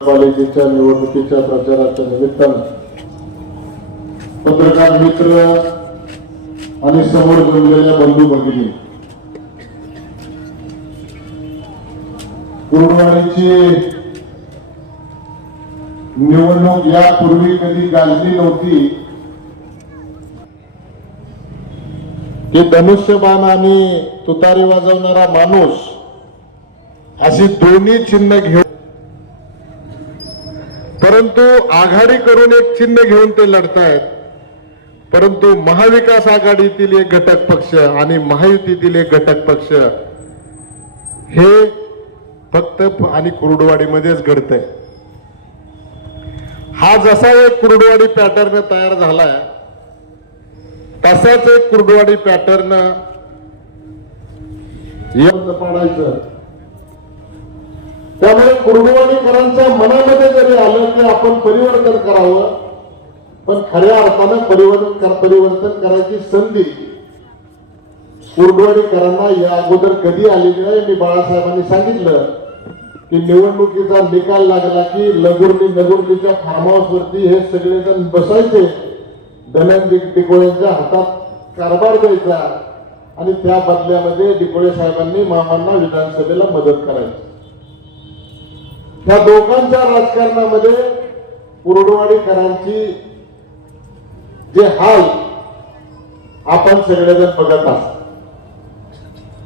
पालिकेच्या निवडणुकीच्या प्रचाराच्या निमित्तानं पत्रकार मित्र आणि समोर जमलेल्या बंधू भगिनी कुर्डवाडीची निवडणूक यापूर्वी कधी गाजली नव्हती. की धनुष्यबाण आणि तुतारी वाजवणारा माणूस अशी दोन्ही चिन्ह घेऊन परंतु आघाडी करून एक चिन्ह घेऊन ते लढतायत. परंतु महाविकास आघाडीतील एक घटक पक्ष आणि महायुतीतील एक घटक पक्ष हे फक्त आणि कुरुडवाडीमध्येच घडतंय. हा जसा एक कुरुडवाडी पॅटर्न तयार झालाय तसाच एक कुर्डवाडी पॅटर्न पाडायचं. त्यामुळे कुर्डवाडीकरांच्या मनामध्ये जरी आलं की आपण परिवर्तन करावं पण खऱ्या अर्थानं परिवर्तन कर- परिवर्तन करायची संधी कुर्डवाडीकरांना या अगोदर कधी आलेली नाही. मी बाळासाहेबांनी सांगितलं की निवडणुकीचा निकाल लागला की लगुर्णी नगुर्लीच्या फार्म हाऊसवरती हे सगळेजण बसायचे. धनंजय टिकोळ्यांच्या हातात कारभार द्यायचा आणि त्या बदल्यामध्ये डिकोळे साहेबांनी मामांना विधानसभेला मदत करायची. या दोघांच्या राजकारणामध्ये कुर्डवाडीकरांची जे हाल आपण सगळेजण बघत आहात.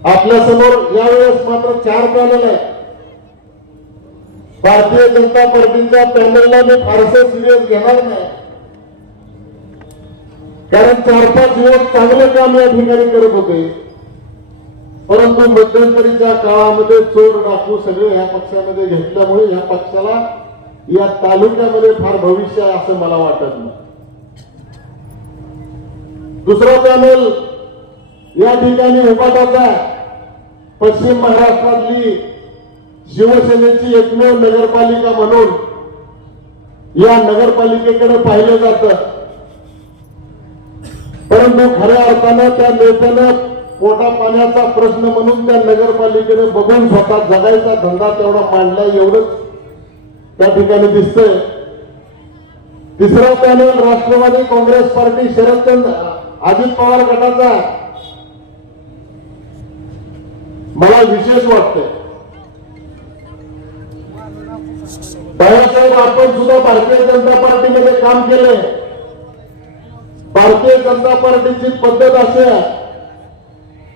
आपल्यासमोर यावेळेस मात्र चार पॅनल आहे भारतीय जनता पार्टीच्या पॅनलला मी फारसं सिरियस घेणार नाही. कारण चार पाच दिवस चांगले काम या ठिकाणी करत होते. परंतु मध्यंतरीच्या काळामध्ये चोर डाकू सगळे या पक्षामध्ये घेतल्यामुळे या पक्षाला या तालुक्यामध्ये फार भविष्य आहे असं मला वाटत नाही. दुसरा पॅनल या ठिकाणी उपाटाचा पश्चिम महाराष्ट्रातली शिवसेनेची एकमेव नगरपालिका म्हणून या नगरपालिकेकडे पाहिलं जात. परंतु खऱ्या अर्थानं त्या नेत्यानं पोटा पाण्याचा प्रश्न म्हणून त्या नगरपालिकेने बघून स्वतः जगायचा धंदा तेवढा मांडला एवढंच त्या ठिकाणी दिसतंय. तिसरा पॅनल राष्ट्रवादी काँग्रेस पार्टी शरदचंद्र अजित पवार गटाचा. मला विशेष वाटतंय. बाळासाहेब आपण सुद्धा भारतीय जनता पार्टीमध्ये काम केले भारतीय जनता पार्टीची पद्धत असे आहे.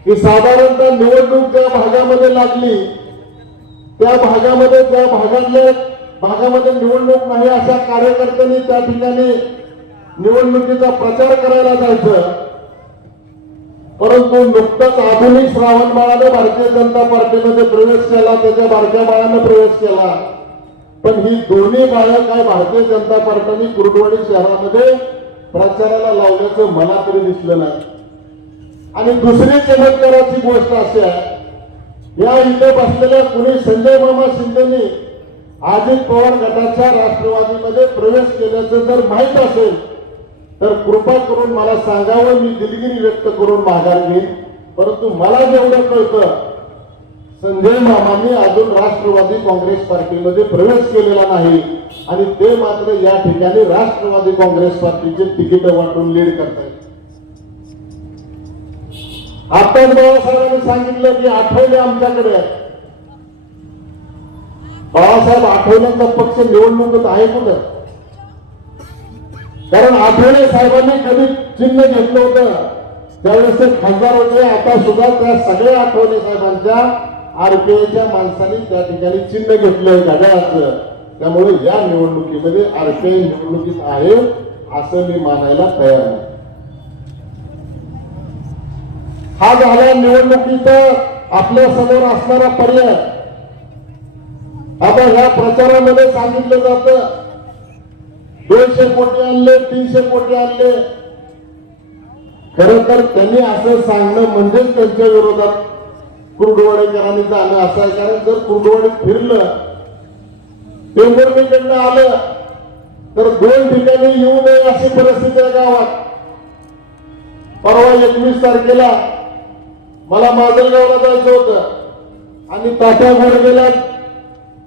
की साधारणतः निवडणूक ज्या भागामध्ये लागली त्या भागामध्ये ज्या भागातल्या भागामध्ये निवडणूक नाही अशा कार्यकर्त्यांनी त्या ठिकाणी निवडणुकीचा प्रचार करायला जायचं. परंतु नुकतंच आधुनिक श्रावण बाळाने भारतीय जनता पार्टीमध्ये प्रवेश केला त्याच्या बारक्या बाळाने प्रवेश केला. पण ही दोन्ही बाळं काय भारतीय जनता पार्टीने कुर्डवाडी शहरामध्ये प्रचाराला लावल्याचं मला तरी दिसलं नाही. आणि दुसरी चमत्काराची गोष्ट अशी आहे या इथे बसलेल्या कुणी संजय मामा शिंदेनी अजित पवार गटाच्या राष्ट्रवादीमध्ये प्रवेश केल्याचं जर माहीत असेल तर कृपा करून मला सांगावं मी दिलगिरी व्यक्त करून माघार घेईन. परंतु मला जेवढं कळतं संजय मामांनी अजून राष्ट्रवादी काँग्रेस पार्टीमध्ये प्रवेश केलेला नाही आणि ते मात्र या ठिकाणी राष्ट्रवादी काँग्रेस पार्टीचे तिकीट वाटून लीड करतायत. आताच बाबासाहेबांनी सांगितलं की आठवले आमच्याकडे. बाबासाहेब बाळासाहेब आठवल्यांचा पक्ष निवडणुकीत आहे कुठं? कारण आठवले साहेबांनी कधी चिन्ह घेतलं होतं. त्यावेळेस ते खासदार होते आता सुद्धा त्या सगळ्या आठवले साहेबांच्या आरपीआयच्या माणसांनी त्या ठिकाणी चिन्ह घेतलं घड्याळाचं त्यामुळे या निवडणुकीमध्ये आरपीआय निवडणुकीत आहे असं मी मानायला तयार नाही. हा झाला निवडणुकीचा आपल्यासमोर असणारा पर्याय. आता ह्या प्रचारामध्ये सांगितलं जात दोनशे कोटी आणले तीनशे कोटी आणले. खर तर त्यांनी असं सांगणं म्हणजेच त्यांच्या विरोधात कुर्डवाडेकरांनी जाणं असं आहे. कारण जर कुर्डवाडीत फिरलं टेंभुर्णीकडनं आलं तर दोन ठिकाणी येऊ नये अशी परिस्थिती आहे गावात. परवा एकवीस तारखेला मला माजलगावला जायचं होतं. आणि तात्या गोडगेला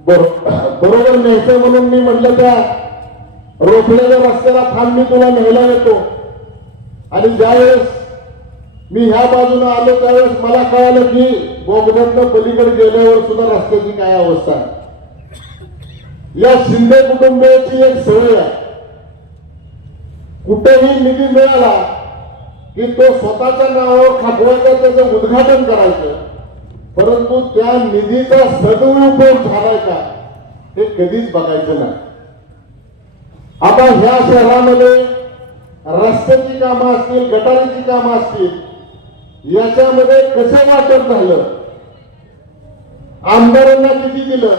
बरोबर न्यायचं म्हणून मी म्हटलं त्या रोखलेल्या रस्त्याला थांब मी तुला न्यायला येतो. आणि ज्यावेळेस मी ह्या बाजूने आलो त्यावेळेस मला कळालं की बोगद्यातनं पलीकडे गेल्यावर सुद्धा रस्त्याची काय अवस्था या शिंदे कुटुंबियाची एक सवय आहे. कुठेही निधी मिळाला की तो स्वतःच्या नावावर खापवायचा त्याचं उद्घाटन करायचं. परंतु त्या निधीचा सदुपयोग झालाय का हे कधीच बघायचं नाही. आता ह्या शहरामध्ये रस्त्याची कामं असतील गटारीची कामं असतील याच्यामध्ये कसं वाटप झालं? आमदारांना किती दिलं?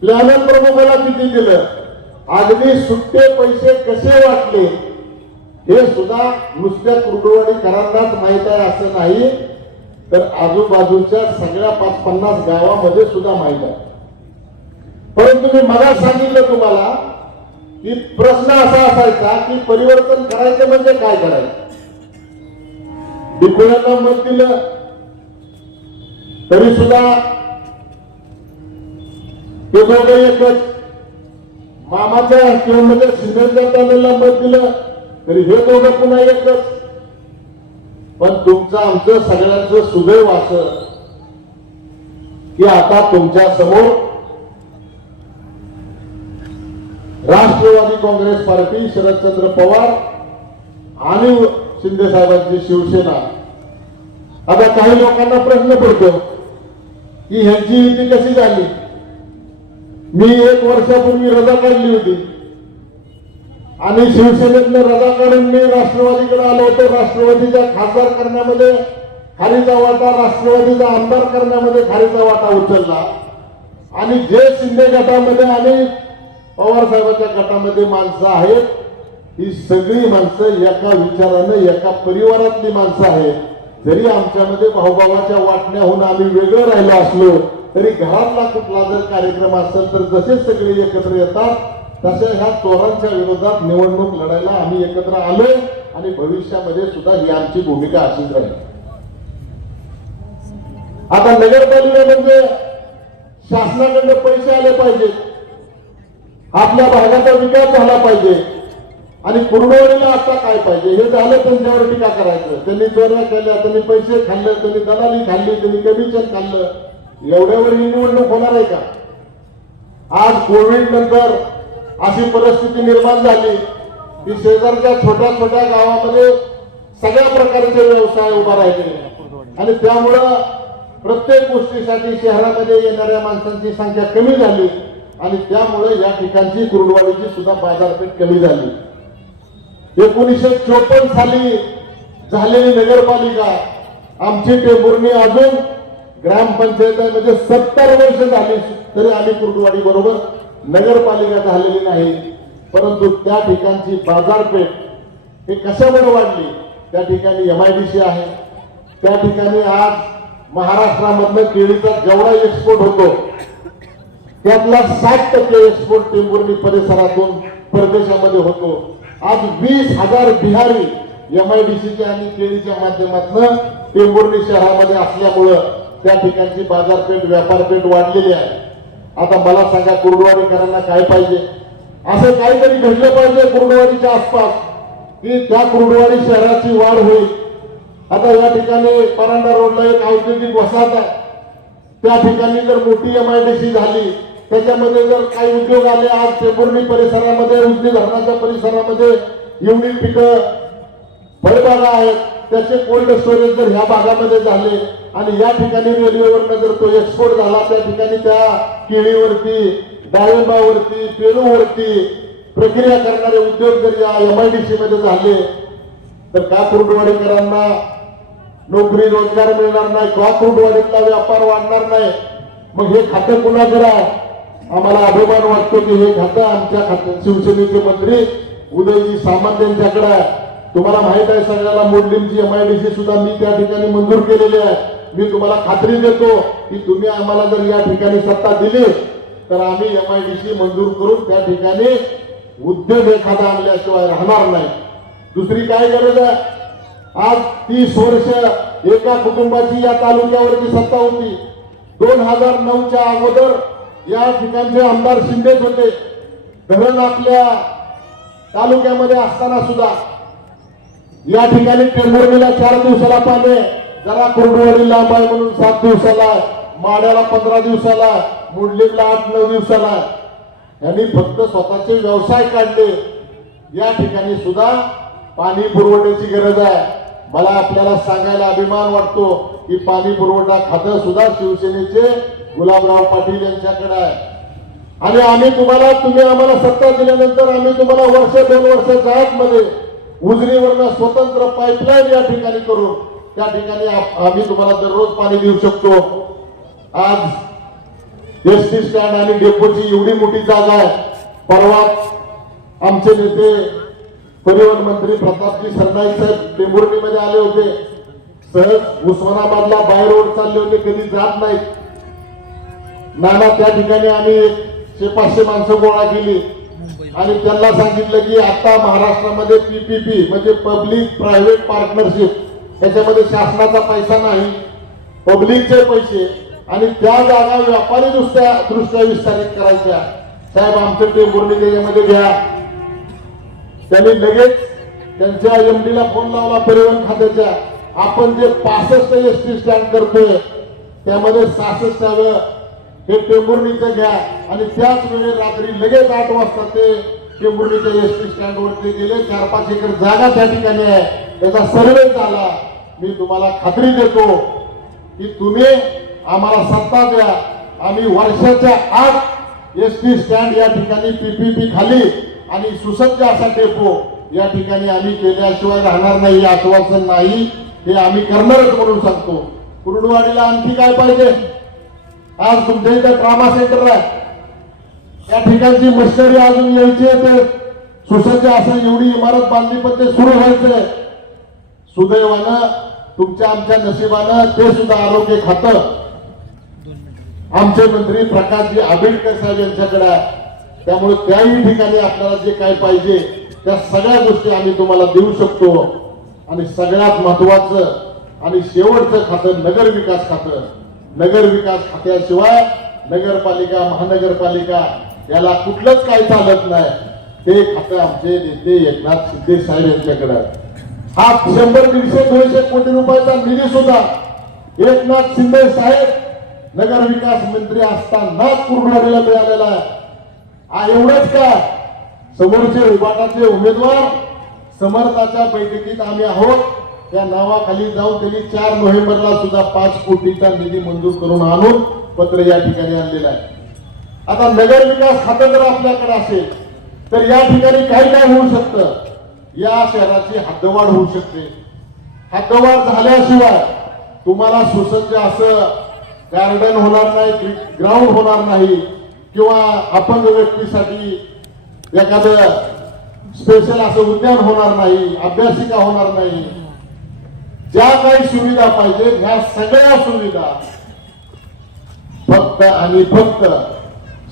प्लॅनर प्रमुखाला किती दिलं? अगदी सुट्टे पैसे कसे वाटले? हे सुद्धा नुसत्या कुर्डुवाडीकरांनाच माहीत आहे असं नाही तर आजूबाजूच्या सगळ्या पाच पन्नास गावामध्ये सुद्धा माहीत आहे. परंतु मी मला सांगितलं तुम्हाला की प्रश्न असा असायचा की परिवर्तन करायचं म्हणजे काय करायचं? कोणाला मत दिलं तरी सुद्धा ते दोघं एकच. मामाच्या किंवा म्हणजे शिंदेच्या पॅनलला मत दिलं तरी हे दोघं पुन्हा एकच. पण तुमचं आमचं सगळ्यांचं सुदैव असं की आता तुमच्यासमोर राष्ट्रवादी काँग्रेस पार्टी शरदचंद्र पवार आणि शिंदे साहेबांची शिवसेना. आता काही लोकांना प्रश्न पडतो की ह्यांची युती कशी झाली? मी एक वर्षापूर्वी रजा काढली होती. आणि शिवसेनेतनं रजा काढून मी राष्ट्रवादीकडे आलो होतो. राष्ट्रवादीच्या खासदार करण्यामध्ये खारीचा वाटा राष्ट्रवादीचा आमदार करण्यामध्ये खारीचा वाटा उचलला. आणि जे शिंदे गटामध्ये आणि पवार साहेबांच्या गटामध्ये माणसं आहेत ही सगळी माणसं एका विचारानं एका परिवारातली माणसं आहेत. जरी आमच्यामध्ये भाऊभावाच्या वाटण्याहून आम्ही वेगळं राहिलो असलो तरी घरातला कुठला जर कार्यक्रम असेल तर जसे सगळे एकत्र येतात तसे ह्या चोरांच्या विरोधात निवडणूक लढायला आम्ही एकत्र आलोय आणि भविष्यामध्ये सुद्धा ही आमची भूमिका अशीच राहील. आता नगरपालिका म्हणजे शासनाकडनं पैसे आले पाहिजेत आपल्या भागाचा विकास झाला पाहिजे. आणि कुरडोळीला आता काय पाहिजे? हे झालं त्यांच्यावर टीका करायचं? त्यांनी चोऱ्या केल्या त्यांनी पैसे खाल्ले त्यांनी दलाली खाल्ली त्यांनी कमिशन खाल्लं. एवढ्यावर ही निवडणूक होणार आहे का? आज कोविड नंतर अशी परिस्थिती निर्माण झाली. की शेजारच्या छोट्या छोट्या गावामध्ये सगळ्या प्रकारचे व्यवसाय उभा राहिले. आणि त्यामुळं प्रत्येक गोष्टीसाठी शहरामध्ये येणाऱ्या माणसांची संख्या कमी झाली. आणि त्यामुळे या ठिकाणची गुरुवाडीची सुद्धा बाजारपेठ कमी झाली. एकोणीसशे चोपन्न साली झालेली नगरपालिका आमची टेबुर्णी अजून ग्रामपंचायतीमध्ये सत्तर वर्ष झाली. तरी आम्ही कुर्डवाडी बरोबर नगरपालिका झालेली नाही परंतु त्या ठिकाणची बाजारपेठ हे कशामुळे वाढली? त्या ठिकाणी एम आयडीसी आहे. त्या ठिकाणी आज महाराष्ट्रामधनं केळीचा जेवढा एक्सपोर्ट होतो त्यातला साठ टक्के एक्सपोर्ट टेंबुर्णी परिसरातून परदेशामध्ये होतो. आज वीस हजार बिहारी एम आयडीसीचे आणि केळीच्या माध्यमातून टेंबुर्णी शहरामध्ये असल्यामुळं त्या ठिकाणची बाजारपेठ व्यापारपेठ वाढलेली आहे. आता मला सांगा कुर्डवाडीकरांना काय पाहिजे? असं काहीतरी घडलं पाहिजे कुर्डवाडीच्या आसपास की त्या कुर्डवाडी शहराची वाढ होईल. आता या ठिकाणी परांडा रोडला एक औद्योगिक वसाहत आहे. त्या ठिकाणी जर मोठी एम आय डी सी झाली त्याच्यामध्ये जर काही उद्योग आले आज टेंभुर्णी परिसरामध्ये उजनी धरणाच्या परिसरामध्ये एवढी पिकं फळबागा आहेत. त्याचे कोल्ड स्टोरेज जर ह्या भागामध्ये झाले आणि या ठिकाणी रेल्वेवरनं जर तो एक्सपोर्ट झाला त्या ठिकाणी त्या केळीवरती डाळिंबावरती पेरूवरती प्रक्रिया करणारे उद्योग जर या सी मध्ये झाले तर का कुर्डवाडीकरांना नोकरी रोजगार मिळणार नाही? का कुर्डवाडीतला व्यापार वाढणार नाही? मग हे खातं कुणाकडे आहे आम्हाला अभिमान वाटतो की हे खातं आमच्या खात्यात शिवसेनेचे मंत्री उदयजी सामंत यांच्याकडे आहे. तुम्हाला माहीत आहे सगळ्याला मोडलीमची एमआयडीसी सुद्धा मी त्या ठिकाणी मंजूर केलेली आहे. मी तुम्हाला खात्री देतो की तुम्ही आम्हाला जर या ठिकाणी सत्ता दिली तर आम्ही एमआयडीसी मंजूर करून त्या ठिकाणी उद्योग एखादा आणल्याशिवाय राहणार नाही. दुसरी काय गरज आहे? आज तीस वर्ष एका कुटुंबाची या तालुक्यावरती सत्ता होती. दोन हजार नऊच्या अगोदर या ठिकाणचे आमदार शिंदेच होते. धरण आपल्या तालुक्यामध्ये असताना सुद्धा या ठिकाणी टेंभुर्णीला चार दिवसाला पाणी जरा कुर्डवाडी लांब आहे म्हणून सात दिवसाला माड्याला पंधरा दिवसाला मुंडलीला आठ नऊ दिवसाला. यांनी फक्त स्वतःचे व्यवसाय काढले. या ठिकाणी सुद्धा पाणी पुरवठ्याची गरज आहे. मला आपल्याला सांगायला अभिमान वाटतो की पाणी पुरवठा खातं सुद्धा शिवसेनेचे गुलाबराव पाटील यांच्याकडे आहे. आणि आम्ही तुम्हाला तुम्ही आम्हाला सत्ता दिल्यानंतर आम्ही तुम्हाला वर्ष दोन वर्षाच्या आतमध्ये उजनीवरनं स्वतंत्र पाईपलाईन या ठिकाणी करून त्या ठिकाणी आम्ही तुम्हाला दररोज पाणी देऊ शकतो. आज एस टी स्टँड आणि डेपोची एवढी मोठी जागा आहे. परवा आमचे नेते परिवहन मंत्री प्रतापजी सरनाईक साहेब टेंभुर्णीमध्ये आले होते. सहज उस्मानाबादला बाय रोड चालले होते कधी जात नाहीत. नाना त्या ठिकाणी आम्ही एकशे पाचशे माणसं गोळा केली. आणि त्यांना सांगितलं की आता महाराष्ट्रामध्ये पीपीपी म्हणजे पब्लिक प्रायव्हेट पार्टनरशिप याच्यामध्ये शासनाचा पैसा नाही पब्लिकचे पैसे आणि त्या जागा व्यापारी दृष्ट्या दृष्ट्या विस्तारित करायच्या. साहेब आमचं टेंभुर्णी त्याच्यामध्ये घ्या. त्यांनी लगेच त्यांच्या एमडीला फोन लावला परिवहन खात्याच्या. आपण जे पासष्ट एस टी स्टँड करतोय त्यामध्ये सहासष्टावं हे टेंभुर्णीचं घ्या. आणि त्याच वेळी रात्री लगेच आठ वाजता ते टेंभुर्णीच्या एस टी स्टँड वरती गेले. चार पाच एकर जागा त्या ठिकाणी आहे. त्याचा सर्वे झाला. मी तुम्हाला खात्री देतो की तुम्ही आम्हाला सत्ता द्या. आम्ही वर्षाच्या आत एस टी स्टँड या ठिकाणी पीपीपी खाली आणि सुसज्ज असा डेपो या ठिकाणी आम्ही केल्याशिवाय राहणार नाही आश्वासन नाही. हे आम्ही करणारच म्हणून सांगतो. कुरुडवाडीला आणखी काय पाहिजे? आज तुमच्या इथे ट्रामा सेंटर आहे. या ठिकाणची मशिनरी अजून यायची आहे तर सुसज्ज असं एवढी इमारत बांधली पण ते सुरू व्हायचंय सुदैवानं तुमच्या आमच्या नशिबानं ते सुद्धा आरोग्य खातं. आमचे मंत्री प्रकाशजी आंबेडकर साहेब यांच्याकडे त्यामुळे त्याही ठिकाणी आपल्याला जे काय पाहिजे त्या सगळ्या गोष्टी आम्ही तुम्हाला देऊ शकतो. आणि सगळ्यात महत्वाचं आणि शेवटचं खातं नगर विकास खातं. नगर विकास खात्याशिवाय नगरपालिका महानगरपालिका याला कुठलंच काही चालत नाही. ते खातं आमचे नेते एकनाथ शिंदे साहेब यांच्याकडे हा शंभर दीडशे दोनशे कोटी रुपयाचा निधी सुद्धा एकनाथ शिंदे साहेब नगर विकास मंत्री असताना कुर्डवाडीला मिळालेला आहे. हा एवढंच का? समोरचे उभाटाचे उमेदवार समर्थाच्या बैठकीत आम्ही आहोत. त्या नावाखाली जाऊन त्यांनी चार नोव्हेंबरला सुद्धा पाच कोटीचा निधी मंजूर करून आणून पत्र या ठिकाणी आणलेलं आहे. आता नगर विकास खातं जर आपल्याकडे असेल तर या ठिकाणी काही काय होऊ शकतं? या शहराची हद्दवाढ होऊ शकते. हद्दवाढ झाल्याशिवाय तुम्हाला सुसज्ज असं गार्डन होणार नाही ग्राउंड होणार नाही किंवा अपंग व्यक्तीसाठी एखादं स्पेशल असं उद्यान होणार नाही अभ्यासिका होणार नाही. ज्या काही सुविधा पाहिजे ह्या सगळ्या सुविधा फक्त आणि फक्त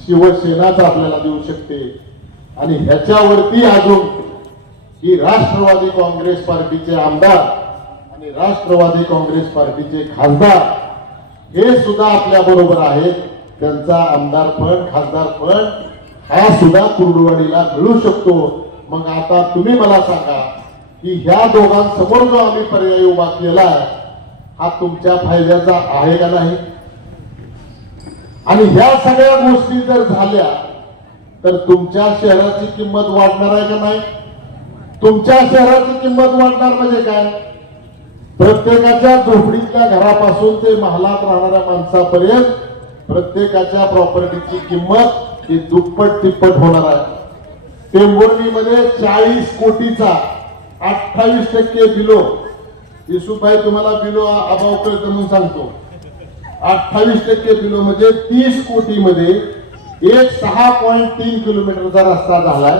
शिवसेनाच आपल्याला देऊ शकते. आणि ह्याच्यावरती अजून ही राष्ट्रवादी काँग्रेस पार्टीचे आमदार आणि राष्ट्रवादी काँग्रेस पार्टीचे खासदार हे सुद्धा आपल्या बरोबर आहेत. त्यांचा आमदार पण खासदार पण हा सुद्धा कुर्डुवाडीला मिळू शकतो. मग आता तुम्ही मला सांगा की ह्या दोघांसमोर जो आम्ही पर्याय उभा केला आहे हा तुमच्या फायद्याचा आहे का नाही? आणि ह्या सगळ्या गोष्टी जर झाल्या तर तुमच्या शहराची किंमत वाढणार आहे का नाही? तुमच्या शहराची किंमत वाढणार म्हणजे काय? प्रत्येकाच्या झोपडीतल्या घरापासून ते महालात राहणाऱ्या माणसापर्यंत प्रत्येकाच्या प्रॉपर्टीची किंमत ही दुप्पट तिप्पट होणार आहे. टेंभुर्णीमध्ये चाळीस कोटीचा अठ्ठावीस टक्के बिलो. येसुभाई तुम्हाला बिलो अभाव कळतं म्हणून सांगतो. अठ्ठावीस टक्के बिलो म्हणजे तीस कोटीमध्ये एक सहा पॉईंट तीन किलोमीटरचा रस्ता झालाय.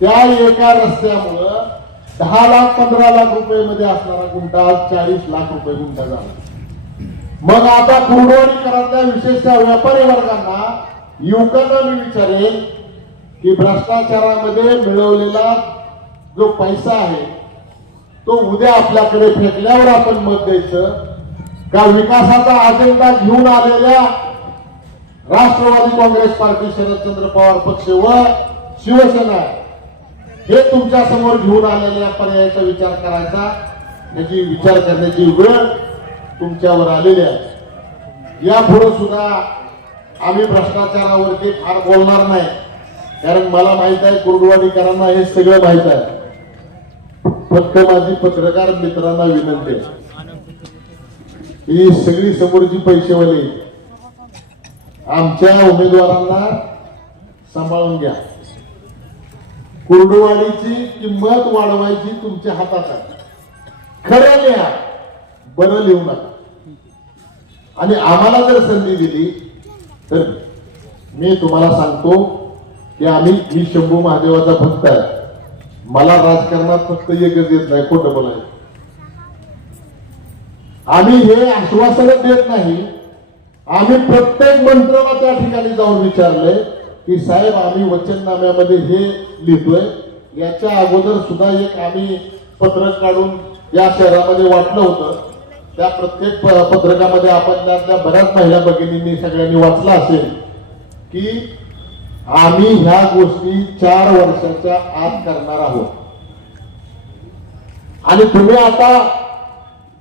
त्या एका रस्त्यामुळं दहा लाख पंधरा लाख रुपये मध्ये असणारा गुंठा आज चाळीस लाख रुपये गुंठा झाला. मग आता कुर्डवाडीकरातल्या विशेषतः व्यापारी वर्गांना युवकांना मी विचारेन की भ्रष्टाचारामध्ये मिळवलेला जो पैसा आहे तो उद्या आपल्याकडे फेकल्यावर आपण मत द्यायचं. का विकासाचा अजेंडा घेऊन आलेल्या राष्ट्रवादी काँग्रेस पार्टी शरदचंद्र पवार पक्ष व शिवसेना हे तुमच्यासमोर घेऊन आलेल्या पर्यायाचा विचार करायचा. याची विचार करण्याची वेळ तुमच्यावर आलेली आहे. यापुढे सुद्धा आम्ही भ्रष्टाचारावरती फार बोलणार नाही. कारण मला माहीत आहे कुर्डवाडीकरांना हे सगळं माहीत आहे. फक्त माझी पत्रकार मित्रांना विनंती आहे. ही सगळी समोरची पैसेवाली आमच्या उमेदवारांना सांभाळून घ्या. कुर्डुवाडीची किंमत वाढवायची तुमच्या हातात आहे खरं लिहा बरं लिहू नका. आणि आम्हाला जर संधी दिली तर मी तुम्हाला सांगतो की आम्ही मी शंभू महादेवाचा भक्त आहे. मला राजकारणात फक्त एकच येत नाही खोटं बोलायचं. आम्ही हे आश्वासन देत नाही. आम्ही प्रत्येक मंत्र्याला त्या ठिकाणी जाऊन विचारले की साहेब आम्ही वचननाम्यामध्ये हे लिहितोय. याच्या अगोदर सुद्धा एक आम्ही पत्रक काढून या शहरामध्ये वाटलं होतं. त्या प्रत्येक पत्रकामध्ये आपण त्यातल्या बऱ्याच महिला भगिनींनी सगळ्यांनी वाचलं असेल की आम्ही ह्या गोष्टी चार वर्षाच्या आत करणार आहोत. आणि तुम्ही आता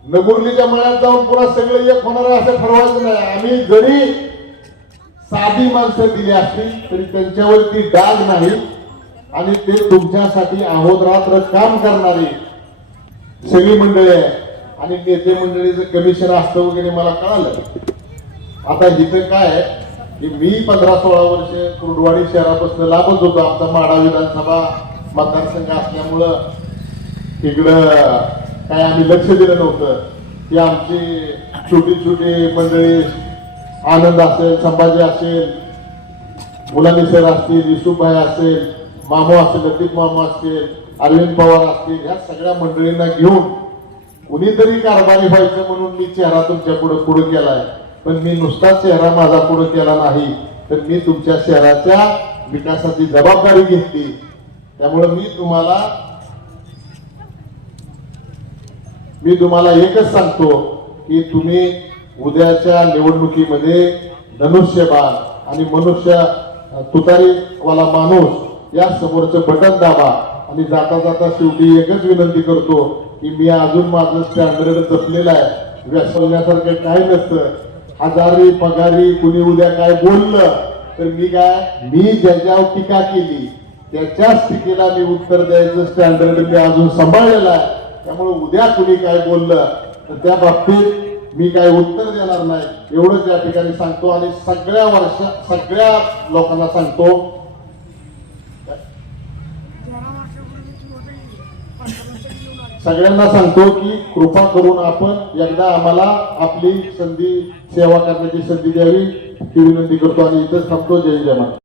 नगुर्लीच्या मळ्यात जाऊन पुन्हा सगळे एक होणार असं ठरवायचं नाही. आम्ही जरी साधी माणसं दिली असतील तरी त्यांच्यावरती डाग नाही आणि ते तुमच्यासाठी अहोरात्र काम करणारी सगळी मंडळी आहे. आणि नेते मंडळीचं कमिशन असतं वगैरे मला कळालं. आता इथं काय आहे? की मी पंधरा सोळा वर्ष कुर्डवाडी शहरापासून लाभच होतो. आमचा माडा विधानसभा मतदारसंघ असल्यामुळं तिकडं काय आम्ही लक्ष दिलं नव्हतं. की आमची छोटी छोटी मंडळी आनंद असेल संभाजी असेल मुलांनी सर असतील युसुफभाई असेल मामू असेल लतीफ मामू असतील अरविंद पवार असतील ह्या सगळ्या मंडळींना घेऊन कुणीतरी कारभारी व्हायचं म्हणून मी चेहरा तुमच्यापुढे पुढे केलाय. पण मी नुसता चेहरा माझा पुढे केला नाही तर मी तुमच्या शहराच्या विकासाची जबाबदारी घेतली. त्यामुळे मी तुम्हाला मी तुम्हाला एकच सांगतो की तुम्ही उद्याच्या निवडणुकीमध्ये धनुष्यबाण आणि मनुष्य अ, तुतारीवाला माणूस या समोरचं बटन दाबा. आणि जाता जाता शेवटी एकच विनंती करतो की मी अजून माझं स्टँडर्ड जपलेलं आहे. व्यसवण्यासारखं काय नसतं. हजारी पगारी कुणी उद्या काय बोललं तर मी काय मी ज्याच्यावर टीका केली त्याच्याच टीकेला मी उत्तर द्यायचं स्टँडर्ड मी अजून सांभाळलेला आहे. त्यामुळे उद्या कुणी काय बोललं तर त्या बाबतीत मी काय उत्तर देणार नाही. एवढंच या ठिकाणी सांगतो आणि सगळ्या वर्षा सगळ्या लोकांना सांगतो सगळ्यांना सांगतो की कृपा करून आपण एकदा आम्हाला आपली संधी सेवा करण्याची संधी द्यावी ही विनंती करतो आणि इथंच थांबतो. जय जय